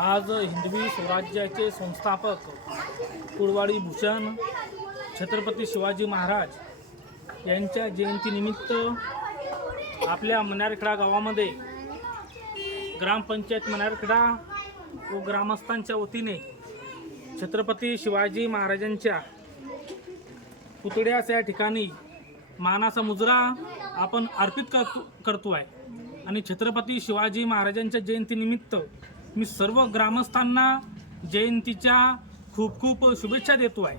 आज हिंदवी स्वराज्याचे संस्थापक कुळवाडी भूषण छत्रपती शिवाजी महाराज यांच्या जयंतीनिमित्त आपल्या मनारखेडा गावामध्ये ग्रामपंचायत मनारखेडा व ग्रामस्थांच्या वतीने छत्रपती शिवाजी महाराजांच्या पुतळ्यास या ठिकाणी मानाचा मुजरा आपण अर्पित करतो करतो आहे आणि छत्रपती शिवाजी महाराजांच्या जयंतीनिमित्त मी सर्व ग्रामस्थांना जयंतीच्या खूप खूप शुभेच्छा देतो आहे.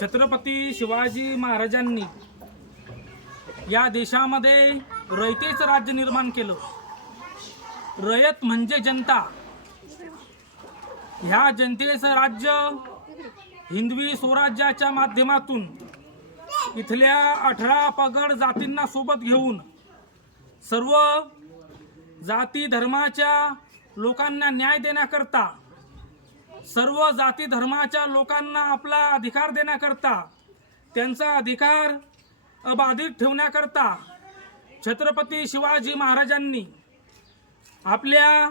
छत्रपती शिवाजी महाराजांनी या देशामध्ये रयतेचं राज्य निर्माण केलं. रयत म्हणजे जनता. ह्या जनतेचं राज्य हिंदवी स्वराज्याच्या माध्यमातून इथल्या अठरा पगड जातींना सोबत घेऊन सर्व जाती धर्माच्या लोकांना न्याय देण्याकरता सर्व जाती धर्माच्या लोकांना आपला अधिकार देण्याकरता त्यांचा अधिकार अबाधित ठेवण्याकरता छत्रपती शिवाजी महाराजांनी आपल्या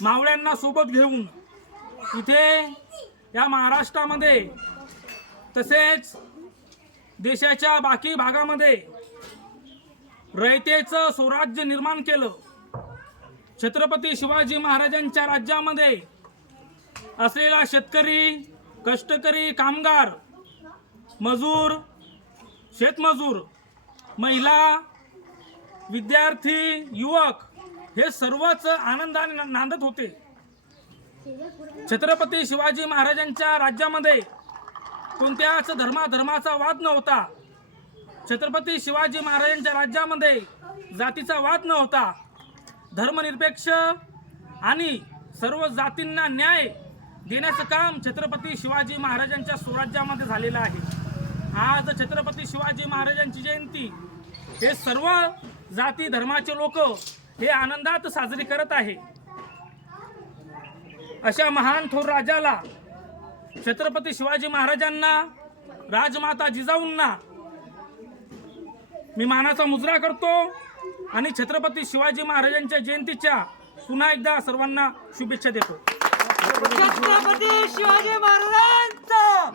मावळ्यांना सोबत घेऊन इथे या महाराष्ट्रामध्ये तसेच देशाच्या बाकी भागामध्ये रयतेचं स्वराज्य निर्माण केलं. छत्रपती शिवाजी महाराजांच्या राज्यामध्ये असलेला शेतकरी कष्टकरी कामगार मजूर शेतमजूर महिला विद्यार्थी युवक हे सर्वच आनंदाने नांदत होते. छत्रपती शिवाजी महाराजांच्या राज्यामध्ये कोणत्याच धर्माधर्माचा वाद नव्हता. छत्रपती शिवाजी महाराजांच्या राज्यामध्ये जातीचा वाद नव्हता. धर्मनिरपेक्ष आणि सर्व जातींना न्याय देण्याचं काम छत्रपती शिवाजी महाराजांच्या स्वराज्यामध्ये झालेलं आहे. आज छत्रपती शिवाजी महाराजांची जयंती हे सर्व जाती धर्माचे लोक हे आनंदात साजरी करत आहे. अशा महान थोर राजाला छत्रपती शिवाजी महाराजांना राजमाता जिजाऊंना मी मानाचा मुजरा करतो. आणि छत्रपती शिवाजी महाराजांच्या जयंतीच्या पुन्हा एकदा सर्वांना शुभेच्छा देतो. छत्रपती शिवाजी महाराजांचा!